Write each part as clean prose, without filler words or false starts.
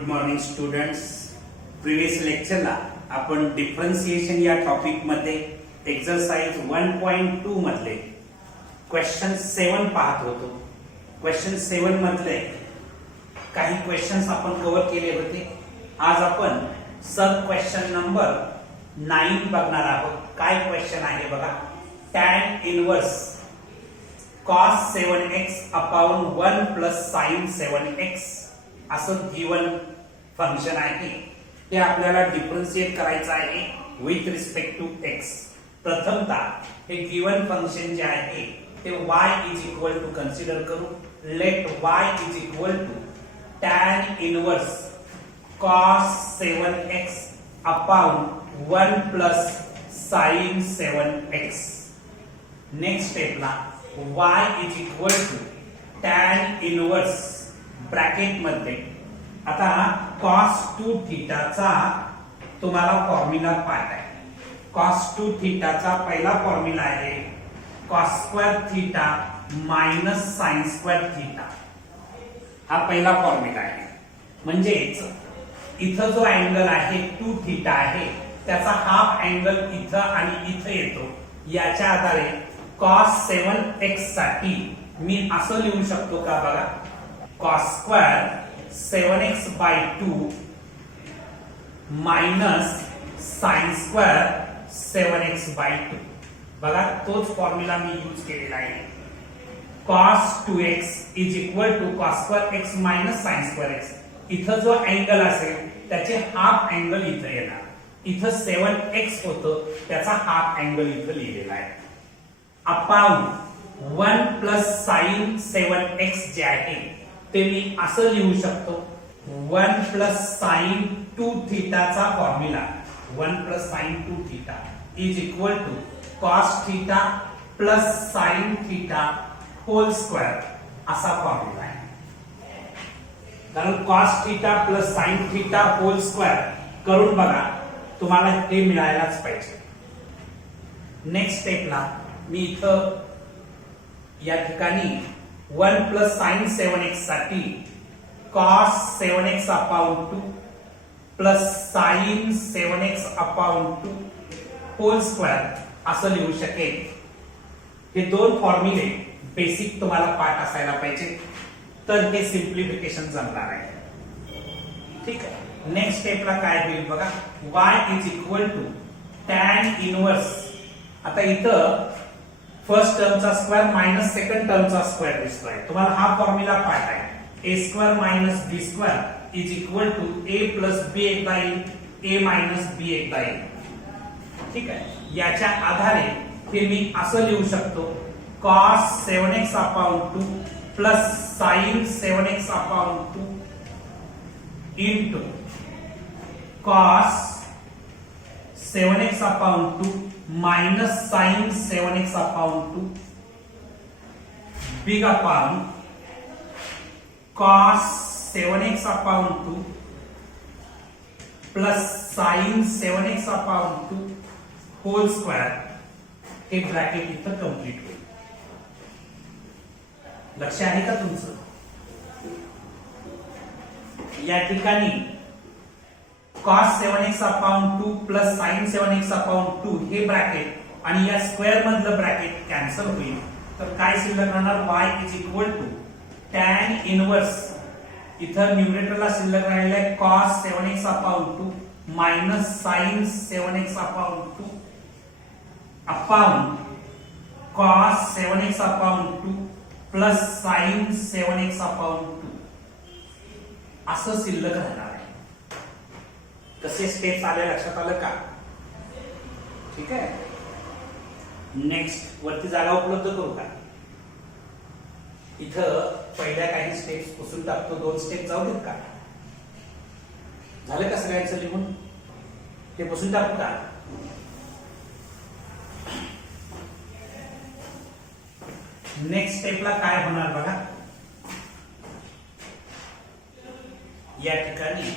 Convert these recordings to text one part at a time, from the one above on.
Good morning students. Previous लेक्चरला आपण differentiation या topic मध्ये एक्सरसाइज 1.2 मधले क्वेश्चन 7 पाहत होतो. क्वेश्चन 7 मधले काही क्वेश्चन्स आपण कव्हर केले होते. आज आपण सब क्वेश्चन नंबर 9 बघणार आहोत. काय क्वेश्चन आहे बघा. tan inverse cos 7x upon 1 plus sin 7x असं गिवन फंक्शन आहे. ते आपल्याला डिफरन्शिएट करायचं आहे विथ रिस्पेक्ट टू x. प्रथमतः हे गिवन फंक्शन जे आहे ते y is equal to consider करू. Let y is equal to tan inverse cos 7x upon 1 plus sin 7x. Next स्टेपला y is equal to tan inverse bracket मध्ये आता cos 2 थीटाचा तुम्हाला फॉर्म्युला पाठ आहे. cos 2 थीटाचा पहिला फॉर्म्युला आहे cos square theta minus sin square theta. हा पहिला फॉर्म्युला आहे. म्हणजेच इथं जो अँगल आहे 2 थीटा आहे त्याचा हाफ अँगल इथं आणि इथं येतो. याच्या आधारे cos 7x साठी मी असं लिहू शकतो का बघा. cos square 7x by 2 minus sin square 7x by 2. बघा तोच फॉर्म्युला मी यूज केलेला आहे. cos 2x is equal to cos square x minus sin square x. इथं जो अँगल असेल त्याचे हाफ अँगल इथं येणार. इथं 7x होतं त्याचा हाफ अँगल इथं लिहिलेला आहे. अपॉन 1 प्लस sin 7x जे आहे ते मी असं लिहू शकतो 1 प्लस sin 2 थीटाचा formula 1 plus sin 2 theta is equal to cos theta plus sin theta whole square असा फॉर्म्युला आहे. कारण cos theta plus sin theta whole square करून बघा तुम्हाला ते मिळायलाच पाहिजे. नेक्स्ट स्टेपला मी इथं या ठिकाणी 1 प्लस sin 7x साठी cos 7x upon 2 plus sin 7x upon 2 whole square असं लिहू शकेल. हे दोन फॉर्म्युले बेसिक तुम्हाला पाठ असायला पाहिजे तर हे सिंप्लिफिकेशन जमणार आहे. ठीक आहे. नेक्स्ट स्टेपला काय होईल बघा. y is equal to tan inverse. आता इथं फर्स्ट टर्मचा स्क्वेअर मायनस सेकंड टर्मचा स्क्वेअर दिसतोय. तुम्हाला हा फॉर्म्युला पाठ आहे. a square minus b square is equal to a plus b एक बाय a मायनस b एक बाय. ठीक आहे. याच्या आधारे हे मी असं लिहू शकतो cos 7x upon 2 plus sin 7x upon 2 into cos 7x upon 2 minus sin 7x upon 2 big upon cos 7x upon 2 plus sin 7x upon 2 whole square. हे ब्रॅकेट इथं कंप्लीट होईल. लक्ष आहे का तुमचं. या ठिकाणी cos 7x upon 2 plus sin 7x upon 2 हे ब्रॅकेट आणि या स्क्वेअर मधलं ब्रॅकेट कॅन्सल होईल. तर काय शिल्लक राहणार y is equal to tan inverse. इथं न्यूमरेटरला शिल्लक राहिलेला आहे cos 7x upon 2 minus sin 7x upon 2 upon cos 7x upon 2 plus sin 7x upon 2 असं शिल्लक राहणार आहे. कसे स्टेप्स आले लक्षात आलं का. ठीक आहे. नेक्स्ट वरती जागा उपलब्ध करू का. इथं पहिल्या काही स्टेप्स पुसून टाकतो. 2 स्टेप जाऊ देत का. झालं का सगळ्यांचं लिहून. ते पुसून टाकू का. नेक्स्ट स्टेपला काय होणार बघा. या ठिकाणी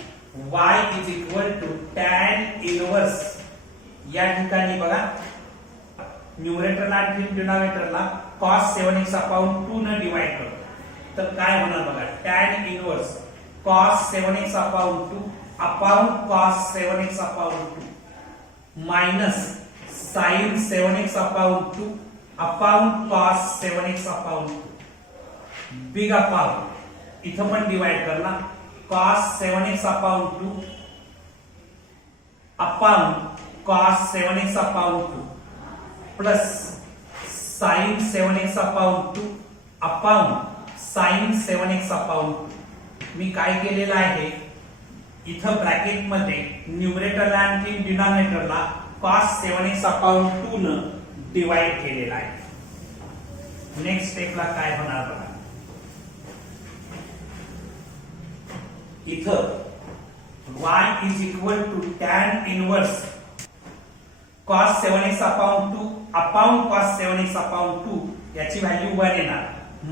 y is equal to tan inverse. या ठिकाणी बघा न्यूमरेटरला आणि डिनॉमिनेटरला cos 7x upon 2 ने डिवाइड करतो. तर काय होणार बघा tan inverse cos 7x upon 2 upon cos 7x upon 2 minus sin 7x upon 2 upon cos 7x upon 2 big upon इथं पण डिवाइड करणार cos 7x upon 2 upon cos 7x upon 2 plus sin 7x upon 2 upon sin 7x upon 2 मी काय केलेलं आहे इथं bracket मध्ये न्यूमरेटरला आणि डिनॉमिनेटरला cos 7x upon 2 न डिवाइड केलेला आहे। नेक्स्ट स्टेपला काय होणार बघा इथं y is equal to tan inverse cos 7x upon 2 upon cos 7x upon 2 याची व्हॅल्यू 1 येणार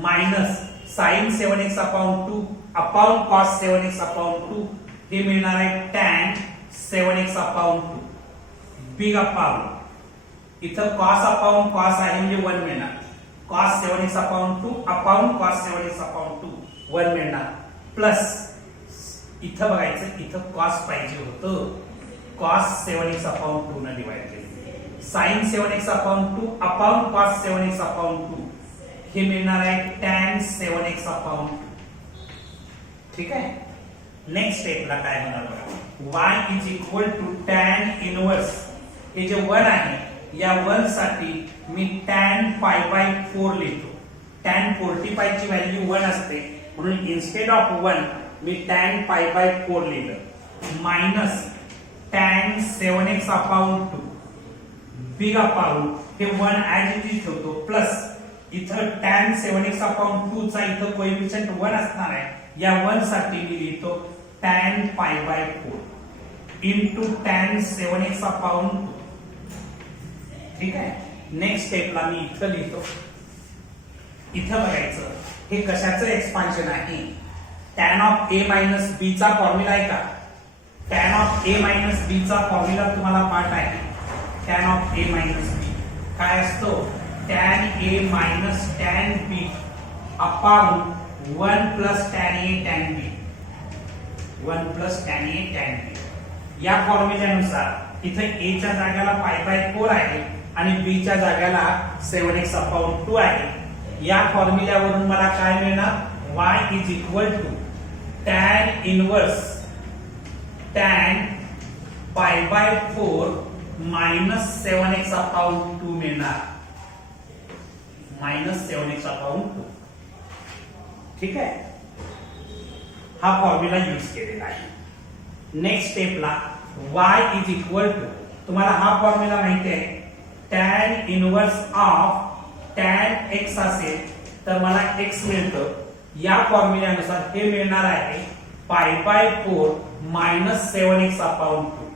minus sin 7x upon 2 upon cos 7x upon 2 हे मिळणार आहे tan 7x upon 2 big upon इथं cos upon cos आहे म्हणजे 1 मिळणार cos 7x upon 2 upon cos 7x upon 2 1 मिळणार प्लस इथं बघायचं इथं cos पाहिजे होतं cos 7x upon 2 ने डिवाइड केलं sin 7x upon 2 upon cos 7x upon 2 हे मिळणार आहे tan 7x upon 2 ठीक आहे नेक्स्ट स्टेपला काय होणार बघा y is equal to tan inverse हे जे 1 आहे या 1 साठी मी tan pi by 4 लिहितो tan 45 ची व्हॅल्यू 1 असते म्हणून instead of 1 me tan pi by 4 लिहिलं minus tan 7x upon 2 big upon हे 1 ऍज इट इज ठेवतो प्लस इथं tan 7x upon 2 चा इथं कोएफिशिएंट 1 असणार आहे या 1 साठी मी लिहितो tan pi by 4 into tan 7x upon 2 ठीक आहे नेक्स्ट स्टेपला मी इथं लिहितो इथं बघायचं हे कशाचं एक्सपान्शन आहे tan of a minus b चा फॉर्म्युला आहे का tan of a minus b चा फॉर्म्युला तुम्हाला पाठ आहे tan of a minus b काय असतो tan a minus tan b upon 1 plus tan a tan b 1 plus tan a tan b या फॉर्म्युल्यानुसार इथे a च्या जागेला pi by 4 आहे आणि b च्या जागेला 7x upon 2 आहे या फॉर्म्युल्यावरून मला काय मिळणार y is equal to tan inverse tan pi by 4 minus 7x upon 2 मिळणार minus 7x upon 2 ठीक आहे हा फॉर्म्युला यूज केलेला आहे नेक्स्ट स्टेपला y is equal to तुम्हाला हा फॉर्म्युला माहिती आहे tan inverse of tan x असेल तर मला x मिळतं या फॉर्म्युल्यानुसार हे मिळणार आहे pi by 4 minus 7x upon 2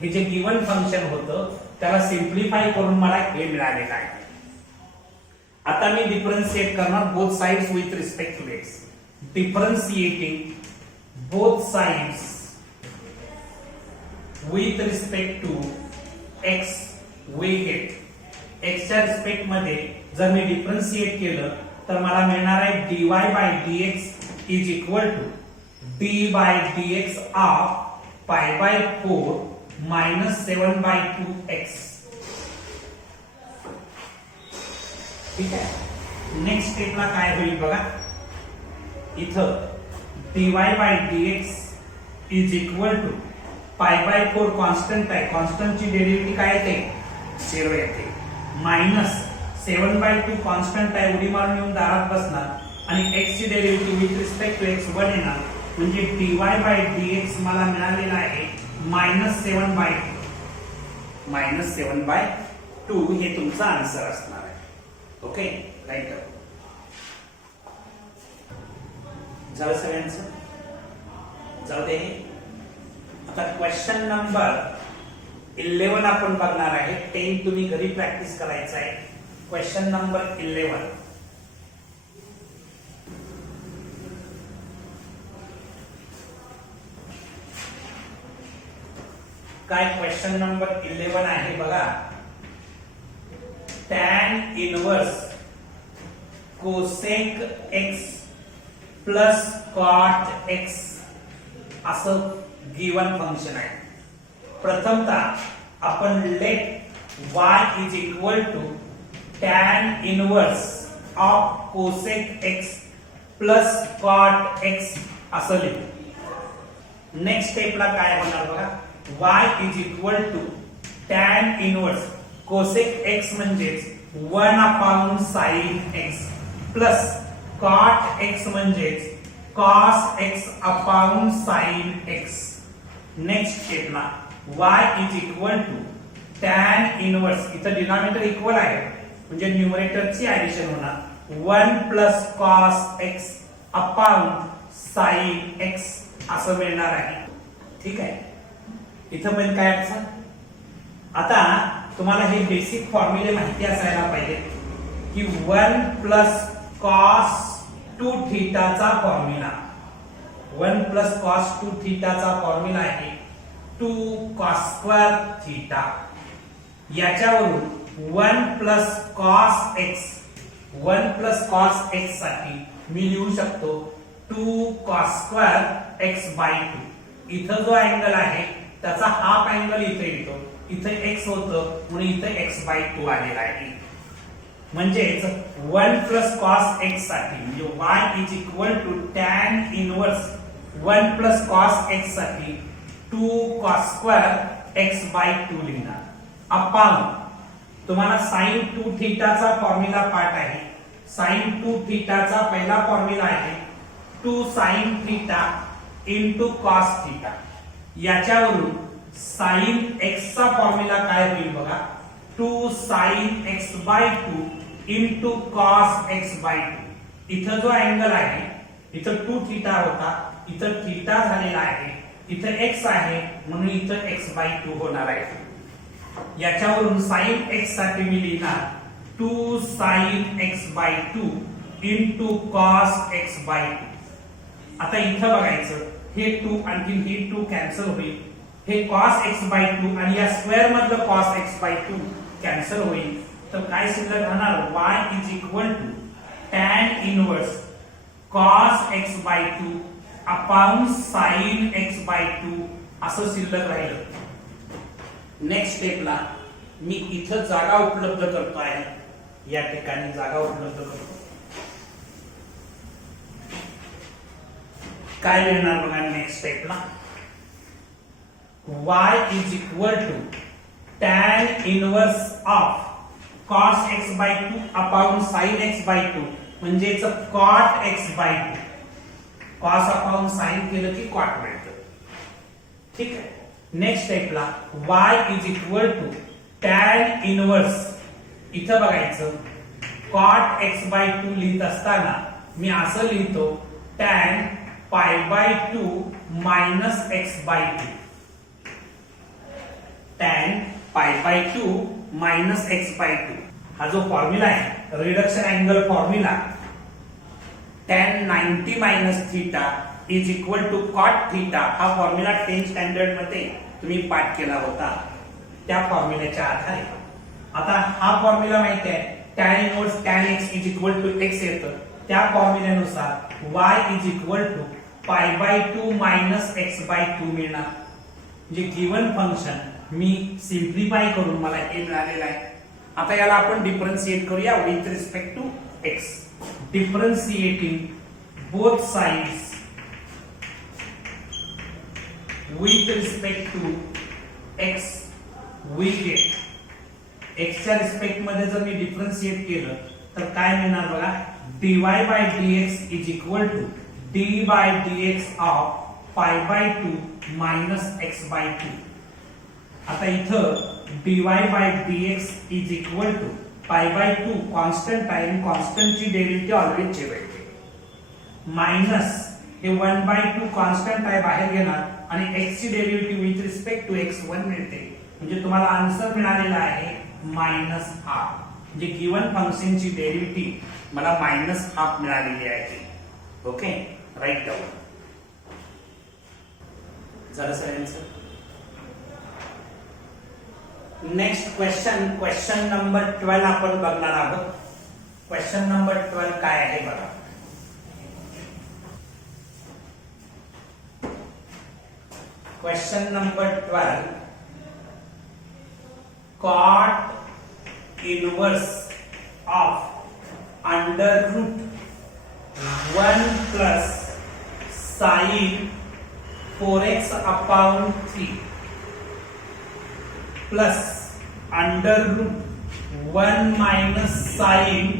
हे जे गिवन फंक्शन होतं त्याला सिंप्लिफाय करून मला हे मिळालेलं आहे आता मी डिफरन्शिएट करणार both sides with respect to x differentiating both sides with respect to x we get x च्या रिस्पेक्ट मध्ये जर मी डिफरन्शिएट केलं तर मला मिळणार आहे dy by dx is equal to d by dx of pi by 4 minus 7 by 2x ठीक आहे नेक्स्ट स्टेपला काय होईल बघा इथं dy by dx is equal to pi by 4 constant आहे कॉन्स्टंट ची डेरिव्हेटिव्ह काय येते 0 येते मायनस 7 by 2 कॉन्स्टंट आहे उडी मारून येऊन दारात बसणार आणि x ची derivative with respect to x 1 येणार म्हणजे dy by dx मला मिळालेला आहे -7 by 2 -7 by 2 हे तुमचा आन्सर असणार आहे ओके राईट झालं सगळ्यांचं जाऊ दे आता क्वेश्चन नंबर 11 आपण बघणार आहे 10 तुम्ही घरी प्रॅक्टिस करायचं आहे क्वेश्चन नंबर 11 काय क्वेश्चन नंबर 11 आहे बघा tan inverse cosec x plus cot x असं गिवन फंक्शन आहे. प्रथमतः आपण let y is equal to tan inverse of cosec x plus cot x असं लिहू. नेक्स्ट स्टेपला काय होणार बघा, y is equal to tan inverse cosec x म्हणजेच 1 upon sine x plus cot x म्हणजेच cos x upon sine x. Next स्टेपला y is equal to tan inverse, इथं डिनॉमिनेटर इक्वल आहे म्हणजे न्यूमरेटरची ऍडिशन होणार 1 plus cos x upon sine x असं मिळणार आहे. ठीक आहे, इथं पण काय अडचण. आता तुम्हाला हे बेसिक फॉर्म्युले माहिती असायला पाहिजे की 1 प्लस कॉस 2 थीटाचा फॉर्म्युला, 1 प्लस कॉस 2 थीटाचा फॉर्म्युला आहे 2 कॉस स्क्वेअर थीटा. याच्यावरून 1 plus cos x, 1 plus cos x साठी मी लिहू शकतो 2 कॉस स्क्वेअर एक्स बाय 2. इथं जो अँगल आहे त्याचा हाफ अँगल इथे येतो, इथे एक्स होतं म्हणून इथे एक्स बाय 2 आलेला आहे. म्हणजेच 1 प्लस कॉस एक्स साठी म्हणजे y is equal to tan inverse 1 plus cos x साठी 2 कॉस स्क्वेअर एक्स बाय 2 लिहिणार. अपॉन तुम्हाला साइन 2 थीटाचा फॉर्म्युला पाठ आहे. साइन 2 थीटाचा पहिला फॉर्म्युला आहे 2 sine theta into cos theta. याच्यावरून साइन एक्स चा फॉर्म्युला काय होईल बघा, 2 sine x by 2 into cos x by 2. इथं जो अँगल आहे इथं 2 थीटा होता, इथं थीटा झालेला आहे, इथं एक्स आहे म्हणून इथं एक्स बाय 2 होणार आहे. याच्यावरून साइन एक्स साठी मी लिहिणार 2 sine x by 2 into cos x by 2. आता इथं बघायचं हे 2 आणखी हे 2 कॅन्सल होईल, हे cos x बाय 2 आणि या स्क्वेअर मधलं cos x बाय 2 कॅन्सल होईल. तर काय शिल्लक राहणार, y is equal to tan inverse cos x by 2 upon sin x by 2 असं शिल्लक राहिलं. नेक्स्ट स्टेपला मी इथं जागा उपलब्ध करतो आहे, या ठिकाणी जागा उपलब्ध करतो. काय लिहिणार बघा नेक्स्ट स्टेपला, y is equal to tan inverse of cos x by 2 upon sin x by 2 म्हणजेच cot x by 2. cos upon sin केलं की cot मिळतं. ठीक आहे, नेक्स्ट स्टेपला y is equal to tan inverse, इथं बघायचं cot x by 2 लिहित असताना मी असं लिहितो tan pi by 2 minus x by 2. tan pi by 2 minus x by 2 हा जो फॉर्म्युला आहे reduction angle formula, tan 90 minus theta is equal to cot theta. हा फॉर्म्युला 10th स्टँडर्ड मध्ये तुम्ही पाठ केला होता, त्या फॉर्म्युल्याच्या आधारे. आता हा फॉर्म्युला माहिती आहे tan inverse tan x is equal to x येतं, त्या फॉर्म्युल्यानुसार y is equal to pi by 2 minus x by 2 मिळणार. म्हणजे गिवन फंक्शन मी सिम्प्लिफाय करून मला हे मिळालेलं आहे. आता याला आपण डिफरन्शिएट करूया with respect to x. Differentiating both sides with respect to x we get x च्या रिस्पेक्ट मध्ये जर मी डिफरन्शिएट केलं तर काय मिळणार बघा, dy by dx is equal to d by dx of pi by 2 minus x by 2. आता इथं dy by dx is equal to pi by 2 constant आहे, कॉन्स्टंट ची डेरिव्हेटिव्ह ऑलवेज ठेवायची, मायनस हे 1 by 2 कॉन्स्टंट आहे बाहेर घेणार आणि x ची derivative with respect to x1 मिळते. म्हणजे तुम्हाला आन्सर मिळालेला आहे मायनस हाफ. म्हणजे गिवन फंक्शन ची डेरिव्हेटिव्ह मला मायनस हाफ मिळालेली आहे. ओके, राईट डाऊन झालं सगळ्यांचं. नेक्स्ट क्वेश्चन नंबर 12 आपण बघणार आहोत. क्वेश्चन नंबर 12 काय आहे बघा. Question number 12, cot inverse of under root 1 plus sin 4x upon 3 plus under root 1 minus sin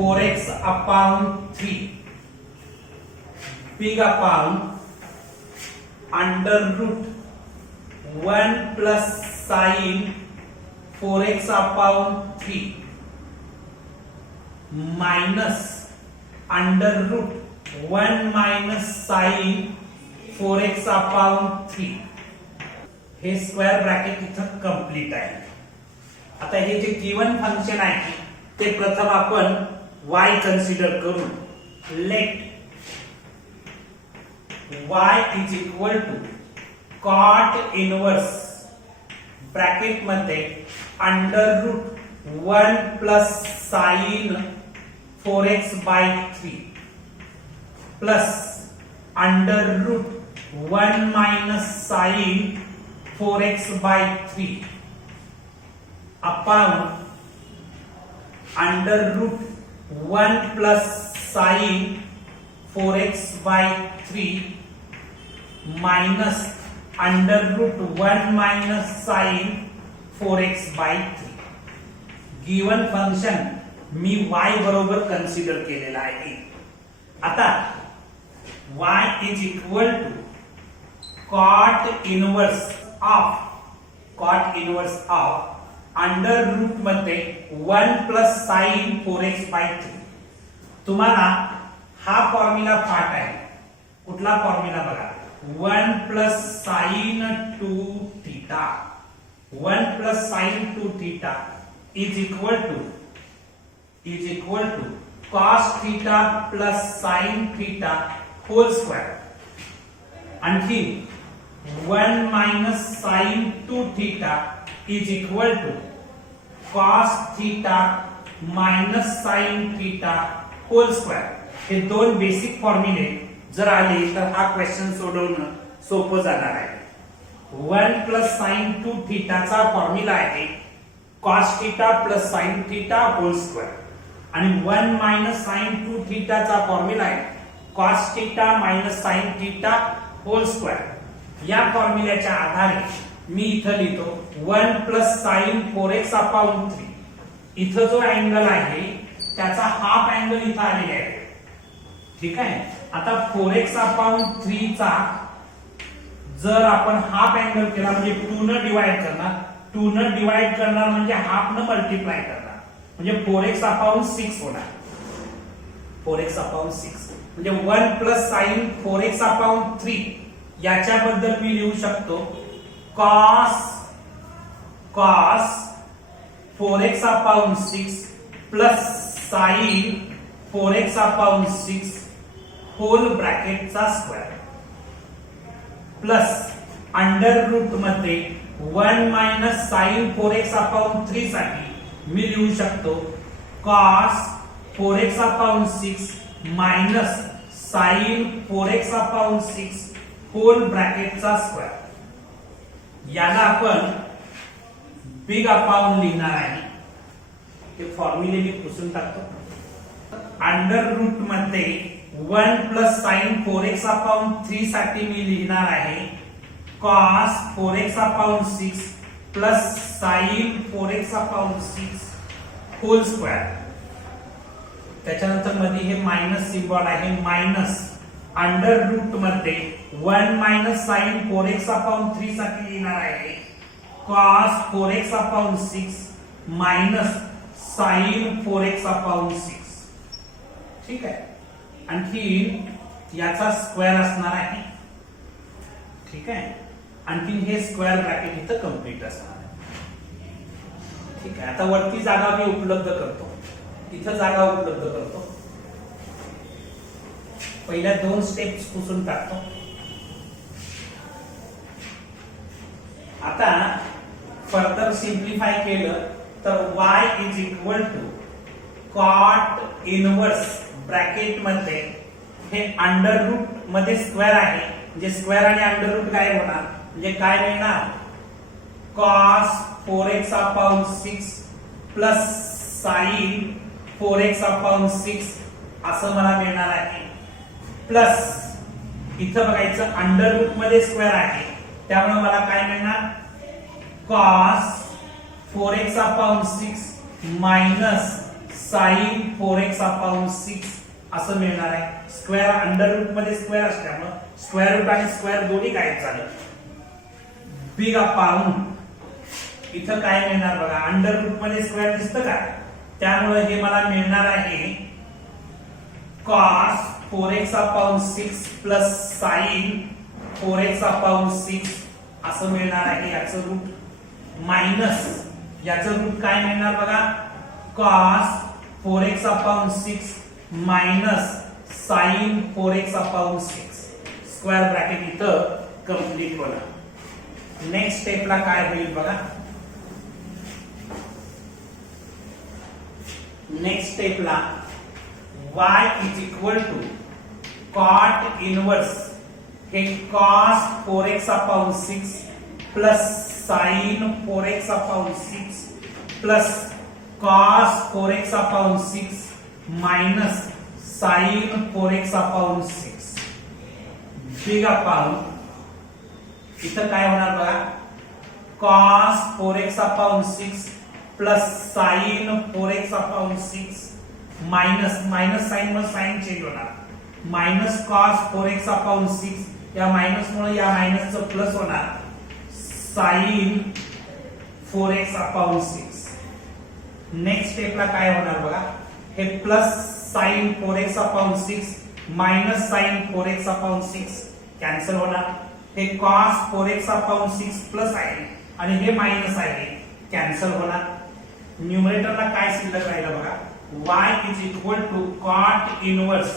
4x upon 3 big upon under root 1 plus sin 4x upon 3 minus under root 1 minus sin 4x upon 3 हे square bracket इथं complete आहे. आता हे जे given function आहे ते प्रथम आपण y कन्सिडर करू. Let y is equal to cot inverse bracket मध्ये under root 1 plus sine 4x by 3 plus under root 1 minus sine 4x by 3 upon under root 1 plus sine 4x by 3 minus under root 1 minus sine 4x by 3. Given function मी y बरोबर consider केलेला आहे. आता y is equal to cot inverse of under root मध्ये 1 plus sine 4x by 3. तुम्हाला हा formula पाठ आहे. कुठला फॉर्म्युला बघा, 1 plus sine 2 theta 1 plus sine 2 theta is equal to cos theta plus sine theta whole square. आणखी 1 minus sine 2 theta is equal to cos theta minus sine theta whole square. हे दोन basic फॉर्म्युले जर आले तर हा question सोडवणं सोपं जाणार आहे. 1 प्लस साइन 2 थीटाचा फॉर्म्युला आहे cos theta plus sine theta whole square आणि 1 माइनस साइन 2 थीटाचा फॉर्म्युला आहे cos theta minus sine theta whole square. या फॉर्म्युल्याच्या आधारे मी इथं लिहितो 1 प्लस साइन 4x अपॉन 3. इथं जो अँगल आहे त्याचा हाफ अँगल इथं आलेला आहे. ठीक आहे. आता 4x अपॉन 3 चा जर आपण हाफ अँगल केला म्हणजे 2 न डिवाइड करणार म्हणजे हाफ न मल्टिप्लाय करणार म्हणजे 4x अपॉन 6 होणार. 4x अपॉन 6 म्हणजे 1 प्लस साइन 4x अपॉन 3 याच्याबद्दल मी लिहू शकतो cos 4x upon 6 plus sin 4x upon 6 whole ब्रॅकेटचा स्क्वेअर प्लस अंडर रूट मध्ये 1 माइनस साइन 4x अपॉन 3 साठी मी लिहू शकतो cos 4x upon 6 minus sine 4x upon 6 whole ब्रॅकेटचा स्क्वेअर. याला आपण बिग अपॉन लिहिणार आहे. ते फॉर्म्युले मी पुसून टाकतो. अंडर रूट मध्ये 1 प्लस साइन 4x अपॉन 3 साठी मी लिहिणार आहे cos 4x upon 6 plus sine 4x upon 6 whole square. त्याच्यानंतर मध्ये हे मायनस सिम्बॉल आहे मायनस अंडर रूट मध्ये 1 माइनस साइन 4x अपॉन 3 साठी लिहिणार आहे cos 4x upon 6 minus sine 4x upon 6. ठीक आहे. आणखी याचा स्क्वेअर असणार आहे. ठीक आहे. आणखी हे स्क्वेअर ब्रॅकेट इथं कंप्लीट असणार आहे. ठीक आहे. आता वरती जागा मी उपलब्ध करतो. इथं जागा उपलब्ध करतो. पहिल्या 2 स्टेप्स पुसून टाकतो. आता फर्दर सिंप्लिफाय केलं तर y is equal to cot inverse bracket मध्ये हे अंडर रूट मध्ये स्क्वेअर आहे म्हणजे स्क्वेअर आणि अंडर रूट काय होणार, म्हणजे काय मिळणार, cos 4x upon 6 plus sin 4x upon 6 असं मला मिळणार आहे. प्लस इथं बघायचं अंडर रूट मध्ये स्क्वेअर आहे त्यामुळे मला काय मिळणार, cos 4x upon 6 minus sin 4x upon 6 असं मिळणार आहे. स्क्वेअर अंडर रूट मध्ये स्क्वेअर असल्यामुळे स्क्वेअर रूट आणि स्क्वेअर दोन्ही गायब झालं. बिग अपॉन इथं काय मिळणार बघा, अंडर रूट मध्ये स्क्वेअर दिसतं का, त्यामुळे हे मला मिळणार आहे cos 4x upon 6 plus sin 4x upon 6 असं मिळणार आहे. याचं रूट मायनस याचं रूट काय मिळणार बघा, cos 4x upon 6 minus sin 4x upon 6 square bracket इथं कंप्लीट होणार. नेक्स्ट स्टेपला काय होईल बघा, नेक्स्ट स्टेपला y is equal to cot inverse हे cos 4x upon 6 plus sin 4x upon 6 plus cos 4x upon 6 minus sin 4x upon 6 big upon इथं काय होणार बघा, cos 4x upon 6 plus sin 4x upon 6 minus minus sine में sine change होणार, minus cos 4x upon 6 या minus मुळे या minus चं प्लस होणार sin 4x अपॉन 6. नेक्स्ट स्टेपला काय होणार बघा, हे plus sin 4x upon 6 minus sin 4x upon 6 cancel होणार. हे cos 4x अपॉन 6 प्लस आहे आणि हे माइनस आहे कॅन्सल होणार. न्यूमरेटरला काय शिल्लक राहिलं बघा, y is equal to cot inverse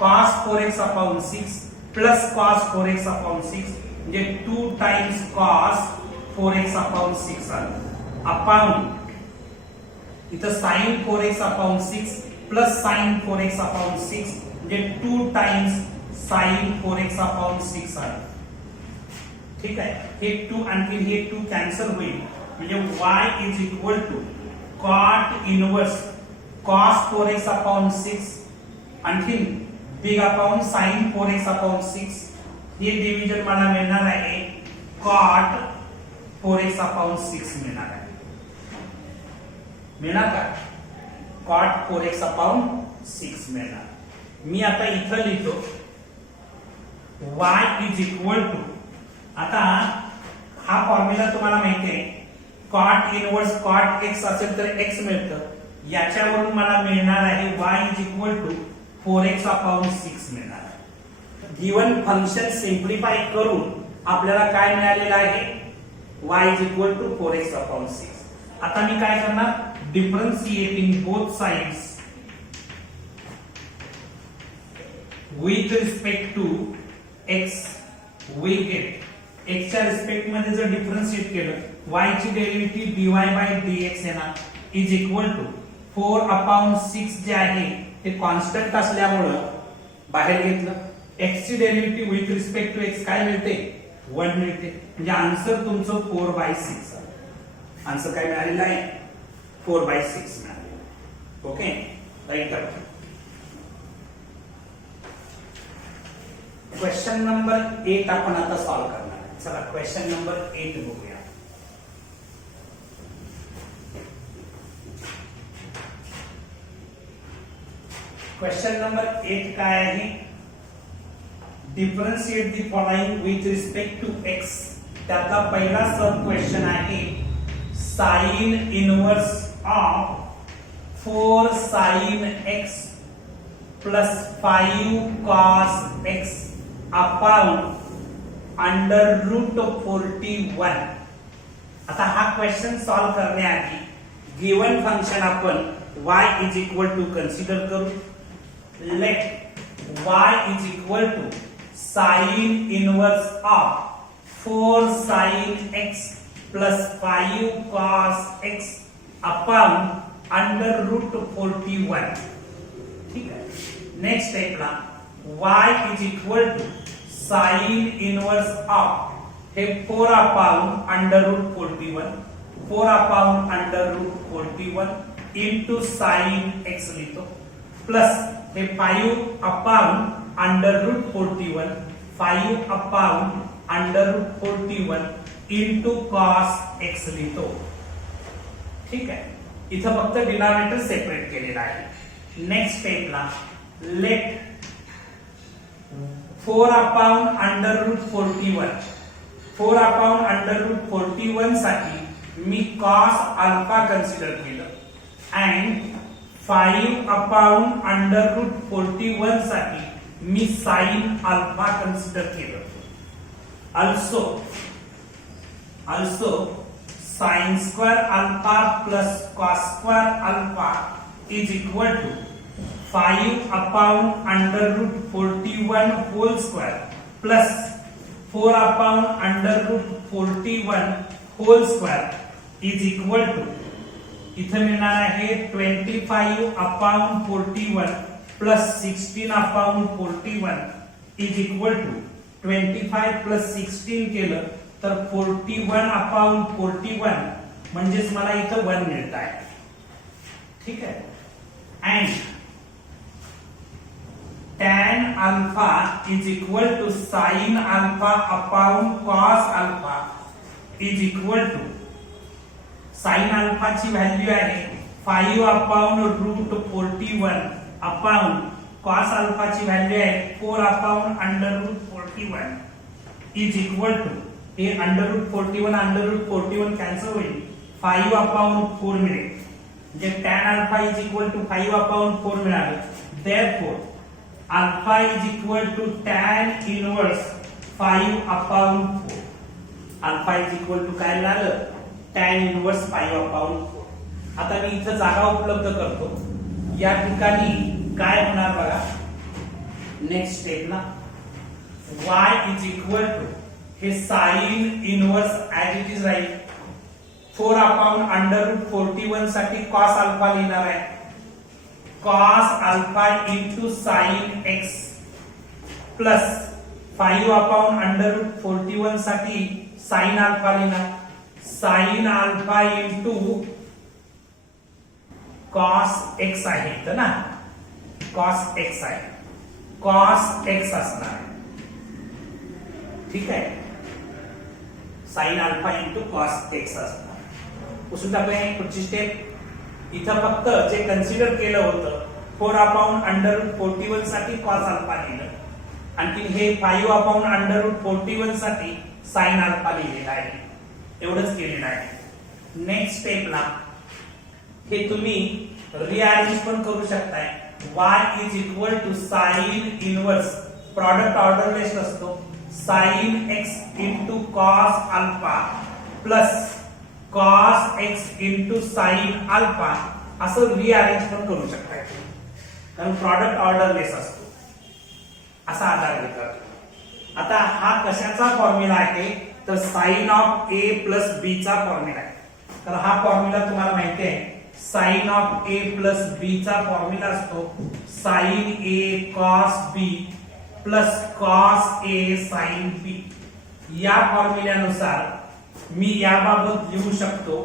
cos 4x upon 6 plus cos 4x upon 6 म्हणजे 2 times cos 4x upon 6 upon इथं sin 4x upon 6 plus sin 4x upon 6 म्हणजे 2 टाइम्स sin 4x अपॉन 6 आहे. ठीक आहे, हे 2 आणखी हे 2 कॅन्सल होईल म्हणजे y is equal to cot inverse cos 4x upon 6 आणखी big upon sin 4x upon 6 हे डिव्हिजन मला मिळणार आहे cot 4x अपॉन 6 मिळणार आहे. मिळणार का, cot 4x अपॉन 6 मिळणार. मी आता इथं लिहितो y इज इक्वल टू, आता हा फॉर्म्युला तुम्हाला माहिती आहे, cot इनवर्स cot x असेल तर x मिळतं, याच्यावरून मला मिळणार आहे y is equal to 4x upon 6 मिळणार आहे. गिवन फंक्शन सिंप्लिफाय करून आपल्याला काय मिळालेलं आहे, y is equal to 4x upon 6. आता मी काय करणार, differentiating both sides with respect to x we get, x च्या रिस्पेक्ट मध्ये जर डिफरन्शिएट केलं y ची डेरिव्हेटिव्ह dy बाय dx येणार इज इक्वल टू 4 अपॉन 6 जे आहे ते कॉन्स्टंट असल्यामुळं बाहेर घेतलं, x ची derivative with respect to x काय मिळते, 1 मिळते. म्हणजे आन्सर तुमचं 4/6 आहे. आन्सर काय मिळालेलं आहे, 4/6 मिळाले. ओके, राईट करा. क्वेश्चन नंबर 8 आपण आता सॉल्व करणार आहे. चला क्वेश्चन नंबर 8 बघूया. क्वेश्चन नंबर 8 काय आहे, differentiate the following with respect to x. त्यातला पहिला सब क्वेश्चन आहे sin inverse of 4 sin x plus 5 cos x upon under root 41. आता हा क्वेश्चन सॉल्व करण्याआधी गिवन फंक्शन आपण y is equal to consider करू. Let y is equal to sin inverse of 4 sin x plus 5 cos x upon under root 41. ठीक आहे, next स्टेपला y is equal to sine inverse of हे 4 upon under root 41 4 upon under root 41 into sine x लिहितो plus हे 5 upon under root 41 5 upon under root 41 into cos x लिहितो. ठीक आहे. इथं फक्त डिनॉमिनेटर सेपरेट केलेला आहे. नेक्स्ट स्टेपला let 4 upon under root 41 4 upon under root 41 साठी मी कॉस अल्फा कन्सिडर केलं अँड 5 अपॉन अंडर रूट 41 साठी मी साइन अल्फा कन्सिडर केलं. also sin square alpha plus cos square alpha is equal to 5 upon under root 41 whole square plus 4 upon under root 41 whole square is equal to इथे मिळणार आहे 25 upon 41 plus 16 upon 41 is equal to 25 plus 16 केलं तर 41 upon 41 म्हणजेच मला इथं 1 मिळत आहे. ठीक आहे. and tan alpha is equal to sin alpha upon cos alpha is equal to sin alpha ची व्हॅल्यू आहे 5 upon root 41 upon cos alpha ची व्हॅल्यू आहे 4 upon under root 41 is equal to हे अंडर रूट 41 कॅन्सल होईल 5 upon 4 मिळेल म्हणजे tan alpha is equal to 5 upon 4 मिळाले. Therefore alpha is equal to tan inverse 5 upon 4 alpha is equal to काय मिळालं tan inverse 5 upon 4. आता मी इथं जागा उपलब्ध करतो. या ठिकाणी काय होणार बघा नेक्स्ट स्टेपला y इज इक्वल टू हे sine inverse as it is राहील 4 अपॉन अंडर रूट 41 साठी कॉस अल्फा लिहिणार आहे cos alpha into sine x plus 5 upon under root 41 साठी साइन अल्फा लिहिणार sine alpha into cos x आहे तर ना कॉस एक्स आहे कॉस एक्स असणार आहे. ठीक आहे. Sine alpha into cos x असणार. पुसून टाकूया पुढची स्टेप. इथं फक्त जे कन्सिडर केलं होतं 4 अपॉन अंडर रूट 41 साठी कॉस अल्फा लिहिलं आणखी हे 5 अपॉन अंडर रूट 41 साठी साइन अल्फा लिहिलेला आहे. एवढंच केलेलं आहे. नेक्स्ट स्टेपला हे तुम्ही रिअरेंज पण करू शकताय. y is equal to sine inverse product orderless असतो sin x into cos alpha plus cos x into sin alpha असं रिअरेंज पण करू शकताय कारण प्रॉडक्ट ऑर्डरलेस असतो असा आधार घेतात. आता हा कशाचा फॉर्म्युला आहे तर sine of a plus b चा फॉर्म्युला आहे. तर हा फॉर्म्युला तुम्हाला माहिती आहे sine of a plus b चा फॉर्म्युला असतो साइन a cos b प्लस कॉस ए साइन बी. या फॉर्म्युल्यानुसार मी याबाबत लिहू शकतो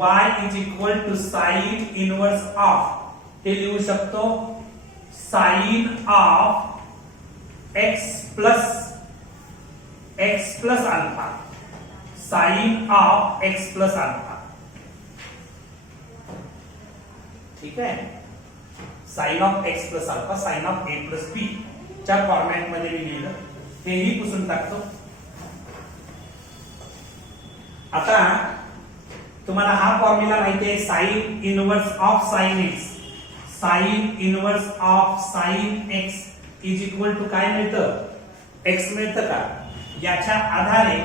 y is equal to sine inverse of हे लिहू शकतो sine of x plus alpha sine of x plus alpha. ठीक आहे. Sine of x plus alpha sine of a plus b च्या फॉर्मॅट मध्ये मी लिहिलं हेही पुसून टाकतो. आता तुम्हाला हा फॉर्म्युला माहिती आहे sine inverse of sine x sine inverse of sine x is equal to काय मिळतं एक्स मिळतं का. याच्या आधारे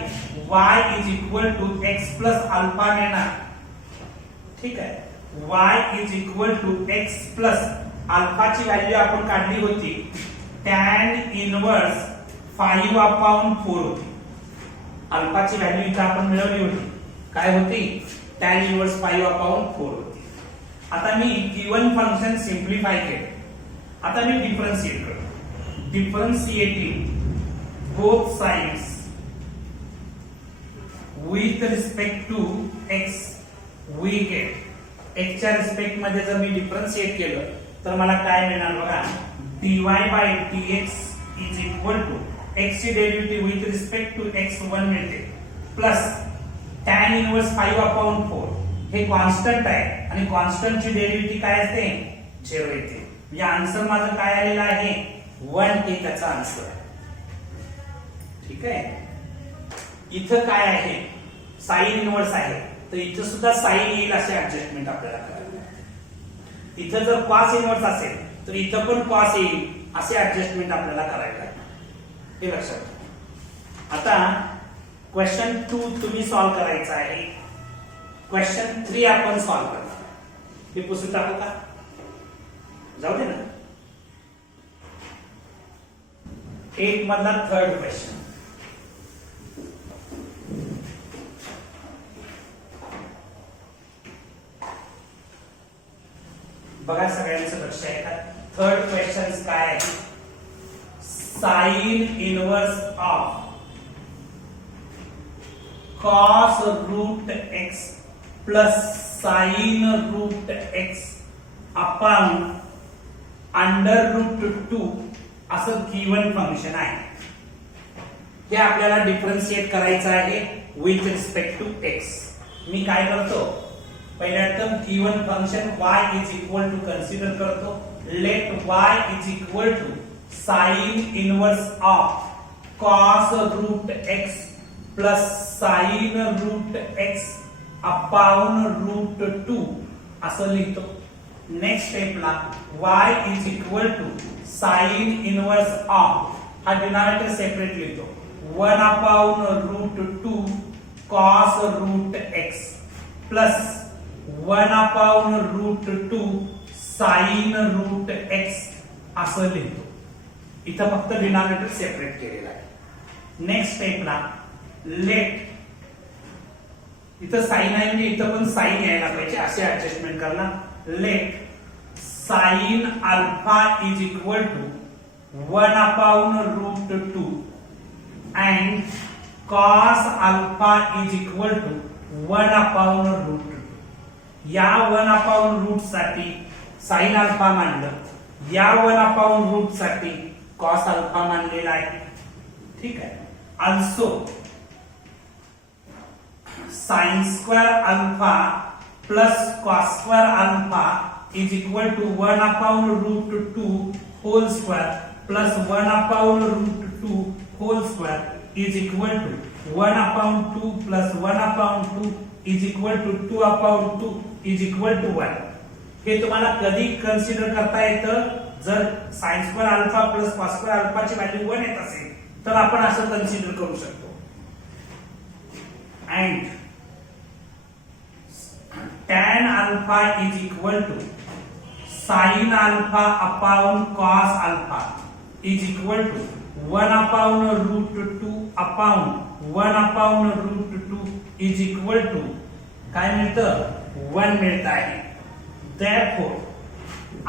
y is equal to x plus alpha मिळणार. ठीक आहे. y is equal to x plus अल्फाची व्हॅल्यू आपण काढली होती tan इनवर्स 5 अपॉन 4 होती. अल्फाची व्हॅल्यू इथे आपण मिळवली होती काय होती tan इनवर्स 5 अपॉन 4 होती. आता मी गिवन फंक्शन सिंप्लिफाय केले. आता मी डिफरन्शिएट करतो. Differentiating both sides with respect to x we get x च्या रिस्पेक्ट मध्ये जर मी डिफरन्शिएट केलं तर मला काय मिळणार बघा dy by dx is equal to x ची derivative with respect to x1 मिळते प्लस tan इनवर्स 5/4 हे कॉन्स्टंट आहे आणि कॉन्स्टंट ची डेरिव्हेटिव्ह काय असते 0 येते म्हणजे आन्सर माझं काय आलेलं आहे 1 हे त्याचा आन्सर आहे. ठीक आहे. इथं काय आहे साइन इनवर्स आहे तर इथं सुद्धा साइन येईल असे ऍडजस्टमेंट आपल्याला करायला. इथं जर कॉस इनवर्स असेल तर इथं पण कॉस येईल असे ऍडजस्टमेंट आपल्याला करायला लागेल. हे लक्षात घ्या. आता क्वेश्चन 2 तुम्ही सॉल्व्ह करायचा आहे. क्वेश्चन 3 आपण सॉल्व्ह करणार. हे पुसून टाकू का जाऊ दे ना. 8 मधला थर्ड क्वेश्चन बघा सगळ्यांचं लक्ष आहे का. थर्ड क्वेश्चन काय आहे sine inverse of cos root x plus sine root x upon under root 2 असं गिवन फंक्शन आहे. हे आपल्याला डिफरन्शिएट करायचं आहे विथ रिस्पेक्ट टू x. मी काय करतो पहिल्या term given function y is equal to consider करतो. Let y is equal to sine inverse of cos root x plus sine root x upon root 2 असं लिहितो. नेक्स्ट स्टेपला y is equal to sine inverse of हा denominator separate लिहितो 1 upon root 2 cos root x plus 1 upon root 2 sine root x असं लिहितो. इथं फक्त denominator separate केलेला आहे. नेक्स्ट स्टेपला लेट इथं साइन आहे म्हणजे इथं पण साइन यायला पाहिजे असे ऍडजस्टमेंट करणार. Let sine alpha is equal to 1 upon root 2 and cos alpha is equal to 1 upon root 2. या 1 अपॉन रूट साठी साइन अल्फा मानलं, या 1 अपॉन रूट साठी कॉस अल्फा मानलेला आहे. ठीक आहे. Also sine square alpha plus cos square alpha is equal to 1 upon root 2 whole square plus 1 upon root 2 whole square is equal to 1 upon 2 plus 1 upon 2 is equal to 2 upon 2 is equal to 1. हे तुम्हाला कधी consider करता येतं जर sine square alpha plus cos square अल्फाची value 1 येत असेल तर आपण असं कन्सिडर करू शकतो. And tan alpha is equal to sine alpha upon cos alpha is equal to 1 upon root 2 upon 1 upon root 2 is equal to काय मिळतं 1 मिळत आहे. Therefore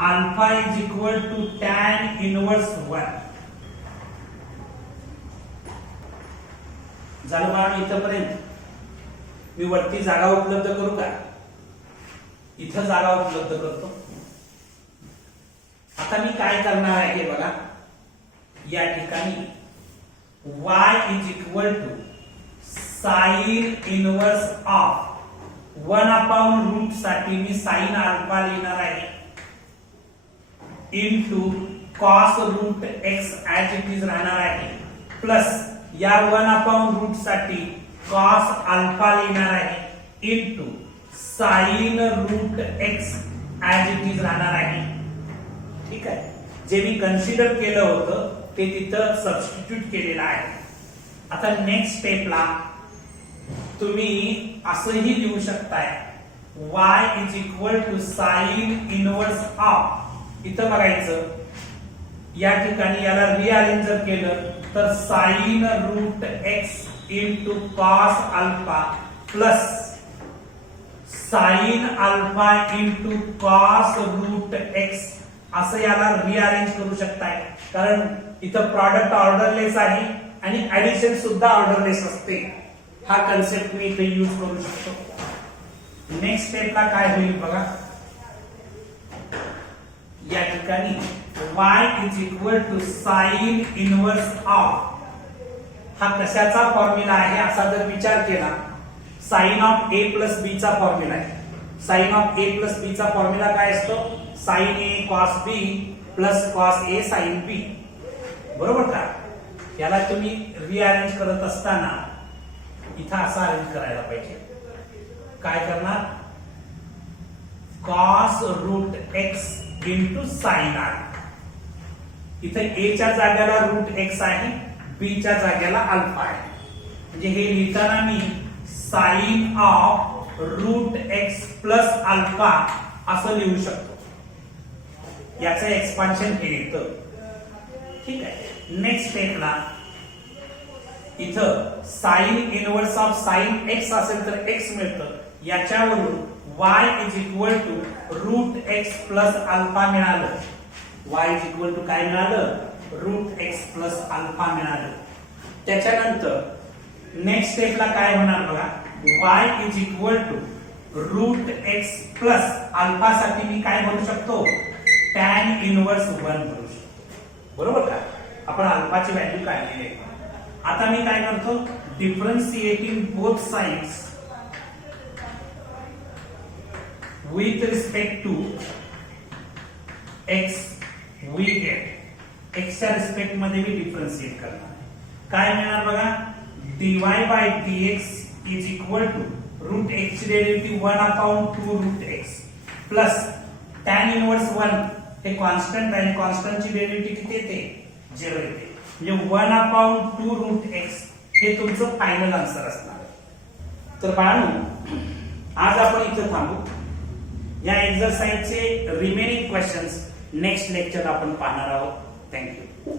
alpha is equal to tan inverse 1. झालं बघा. इथपर्यंत मी वरती जागा उपलब्ध करू का इथं जागा उपलब्ध करतो. आता मी काय करणार आहे बघा या ठिकाणी y is equal to sine inverse of 1 upon root साठी मी साइन अल्फा लिहिणार आहे into cos root x as it is राहणार आहे प्लस या 1 अपॉन रूट साठी कॉस अल्फा लिहिणार आहे into sine root x as it is राहणार आहे. ठीक आहे. जे मी कन्सिडर केलं होतं ते तिथं सबस्टिट्यूट केलेलं आहे. आता नेक्स्ट स्टेपला तुम्ही असंही लिहू शकताय y is equal to sine inverse of इथं बघायचं या ठिकाणी याला रिअरेंज जर केलं तर sine root x into cos alpha plus sine alpha into cos root x असं याला रिअरेंज करू शकताय कारण इथं प्रॉडक्ट ऑर्डरलेस आहे आणि ऍडिशन सुद्धा ऑर्डरलेस असते. हा कन्सेप्ट मी इथे यूज करू शकतो. नेक्स्ट स्टेपला काय होईल बघा, या ठिकाणी y is equal to sine inverse of, हा कशाचा फॉर्म्युला आहे असा जर विचार केला, sine of A plus B चा फॉर्म्युला आहे. Sine of A plus B चा फॉर्म्युला काय असतो, sine A cos B plus cos A sine B, बरोबर का. याला तुम्ही रिअरेंज करत असताना इथं असं अरेंज करायला पाहिजे. काय करणार, cos root x into sine R. इथे ए च्या जागेला रूट एक्स आहे, बी च्या जागेला अल्फा आहे. म्हणजे हे लिहिताना मी sine of root x plus alpha असं लिहू शकतो. याचं एक्सपान्शन हे येतं. ठीक आहे. नेक्स्ट स्टेपला इथं sine inverse of sine x असेल तर एक्स मिळतं. याच्यावरून y is equal to root x plus alpha मिळालं. y इज इक्वल टू काय मिळालं, रूट एक्स प्लस अल्फा मिळालं. त्याच्यानंतर नेक्स्ट स्टेपला काय होणार बघा, y is equal to root x plus alpha साठी मी काय म्हणू शकतो, टॅन इनवर्स 1 म्हणू शकतो, बरोबर का. आपण अल्फाची व्हॅल्यू काढलेली आहे. आता मी काय करतो, differentiating both sides with respect to x we get x च्या रिस्पेक्ट मध्ये मी डिफरन्शिएट करणार. काय मिळणार बघा, dy by dx is equal to root x ची derivative 1 upon 2 root x plus tan inverse 1 हे कॉन्स्टंट आहे, कॉन्स्टंट ची डेरिव्हेटिव्ह किती येते, 0 येते. म्हणजे 1 upon 2 root x हे तुमचं फायनल आन्सर असणार. तर बाळांनो, आज आपण इथं थांबू. या एक्सरसाइजचे रिमेनिंग क्वेश्चन्स नेक्स्ट लेक्चर आपण पाहणार आहोत. थँक्यू.